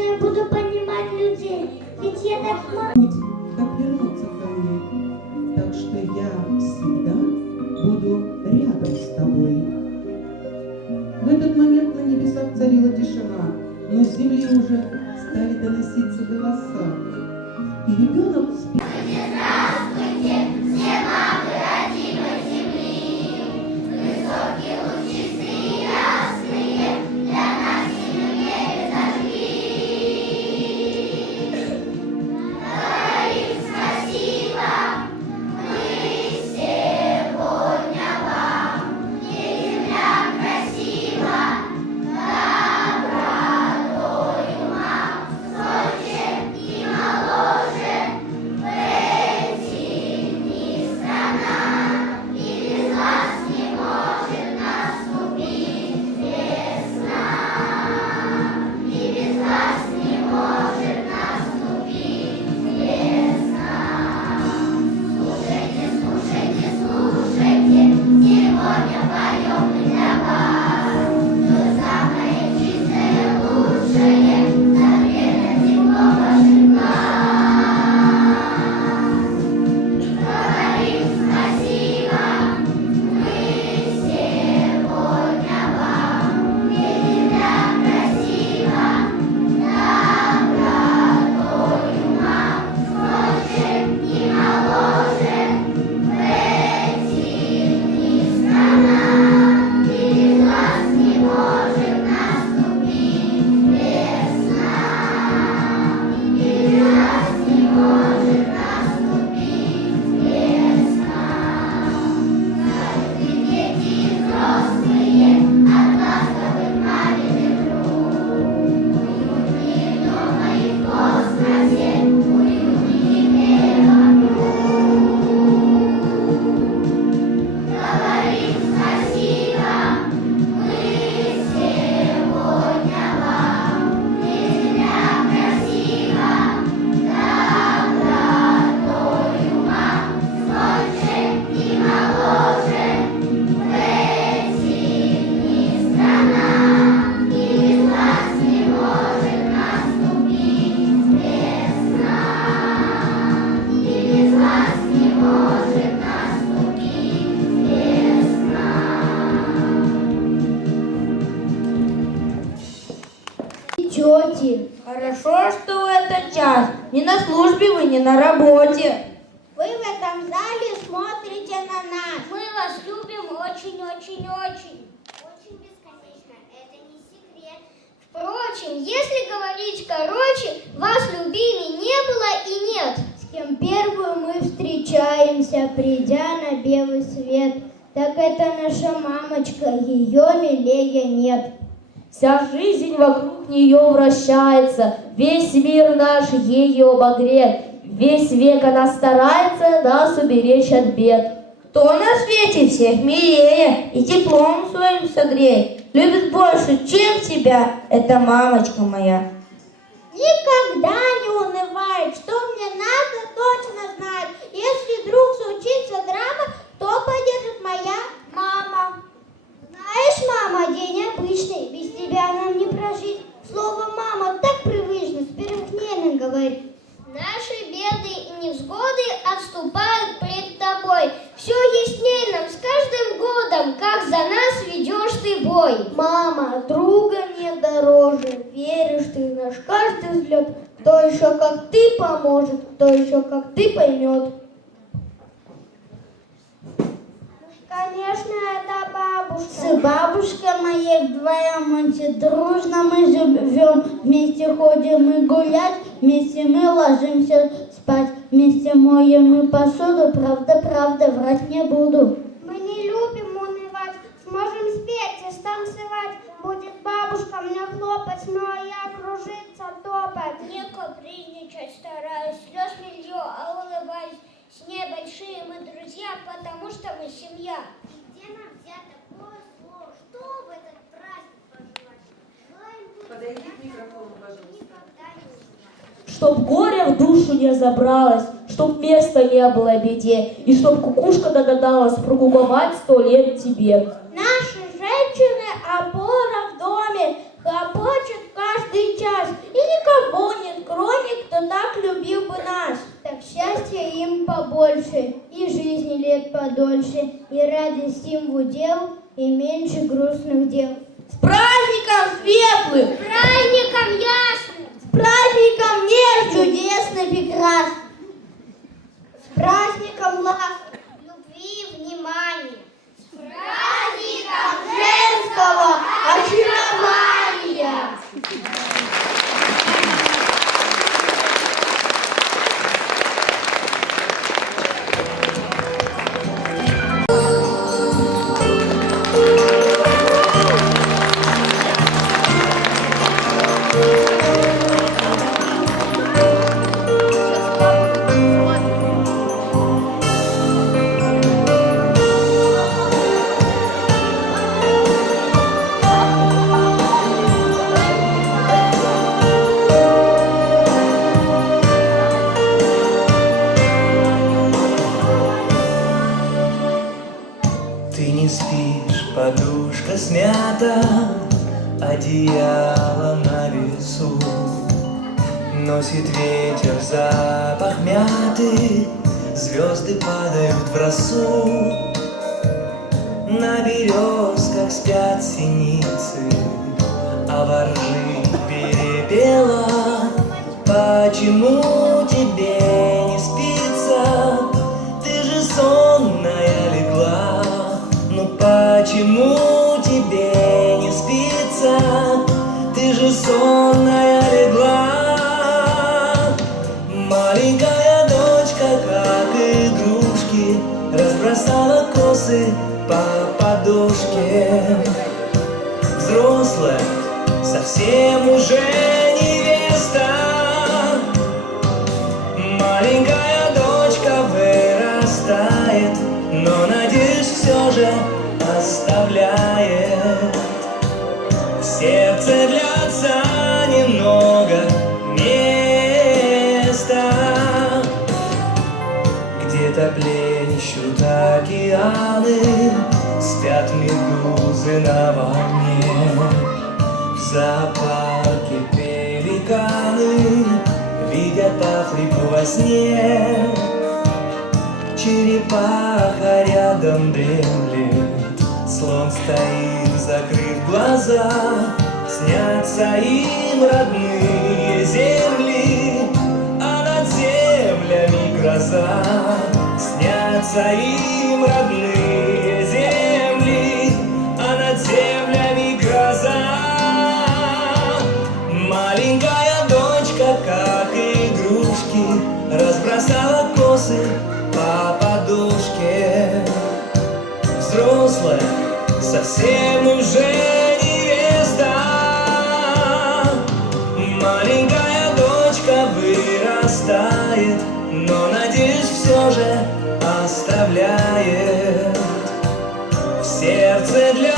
я буду понимать людей? Ведь я так мало. как вернуться ко мне. Так что я всегда буду рядом с тобой. В этот момент на небесах царила тишина, но с земли уже стали доноситься голоса. И ребенок спит. Тети, Хорошо, что в этот час. Не на службе вы, не на работе. Вы в этом зале смотрите на нас. Мы вас любим очень-очень-очень. Очень бесконечно. Это не секрет. Впрочем, если говорить короче, вас любили не было и нет. с кем первую мы встречаемся, придя на белый свет, так это наша мамочка, ее милее нет. Вся жизнь вокруг нее вращается, весь мир наш ее обогрет, весь век она старается нас уберечь от бед. Кто на свете всех милее и теплом своим согреет, любит больше, чем тебя, это мамочка моя. Никогда не унывает, что мне надо, точно знает. Если вдруг случится драма, кто поддержит моя мама? Знаешь, мама, день обычный, без тебя нам не прожить. Слово «мама» так привычно, с первых дней говорит. Наши беды и невзгоды отступают пред тобой. Все ясней нам с каждым годом, как за нас ведешь ты бой. Мама, друга мне дороже, веришь ты в наш каждый взгляд, кто еще как ты поможет, кто еще как ты поймет. Конечно, это бабушка. С бабушкой моей вдвоем мы дружно мы живем, вместе ходим мы гулять, вместе мы ложимся спать, вместе моем мы посуду, правда, правда, врать не буду. Мы не любим унывать, сможем спеть и станцевать. Будет бабушка мне хлопать, но я кружиться, топать. Не капризничать стараюсь, слез лью, а улыбаюсь. С ней большие мы друзья, потому что мы семья. Где нам взять такое слово? Что в этот праздник пожелать? Подойди к микрофону, пожалуйста чтоб горе в душу не забралось, чтоб места не было беде, и чтоб кукушка догадалась прогуговать сто лет тебе. Наши женщины опора в доме, хлопочет каждый час, и никого нет, кроме кто так любил бы нас. Так счастья им побольше, и жизни лет подольше, и радость им в удел, и меньше грустных дел. С праздником светлым! С праздником ясным! Праздником нежным! Чудесным, прекрасным! С праздником ласк, любви внимания! Одеяло на весу. Носит ветер запах мяты, звезды падают в росу. На березках спят синицы, а воржи перепела. Почему сонная легла. Маленькая дочка, как игрушки, разбросала косы по подушке. Взрослая, совсем уже медузы на волне. В зоопарке пеликаны видят Африку во сне. Черепаха рядом дремлет, слон стоит, закрыв глаза. Снятся им родные земли, а над землями гроза. Снятся им родные Взрослая, совсем уже невеста. Маленькая дочка вырастает, но, надеюсь, все же оставляет в сердце для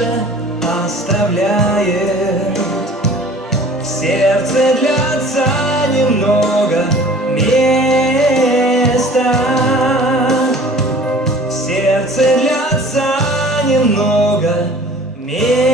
тоже оставляет. В сердце для отца немного места. В сердце для отца немного места.